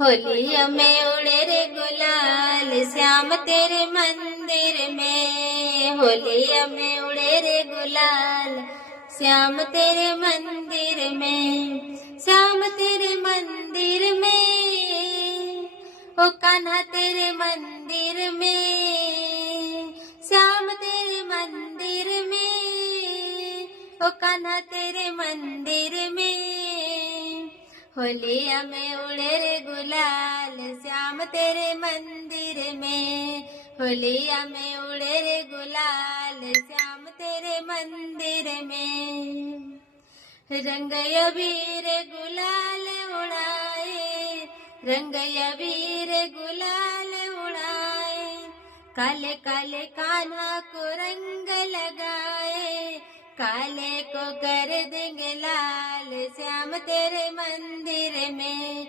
होलिया में उड़े रे गुलाल श्याम तेरे मंदिर में। होलिया में उड़े रे गुलाल श्याम तेरे मंदिर में। श्याम तेरे मंदिर में, ओ कान्हा तेरे मंदिर में। श्याम तेरे मंदिर में, ओ कान्हा तेरे मंदिर में। होलिया में उड़े रे गुलाल श्याम तेरे मंदिर में। होलिया में उड़े रे गुलाल श्याम तेरे मंदिर में। रंग अबीर गुलाल उड़ाए, रंग अबीर गुलाल उड़ाए। काले काले कान्हा को रंग लगाए, काले को कर देंगे लाल श्याम तेरे मंदिर में।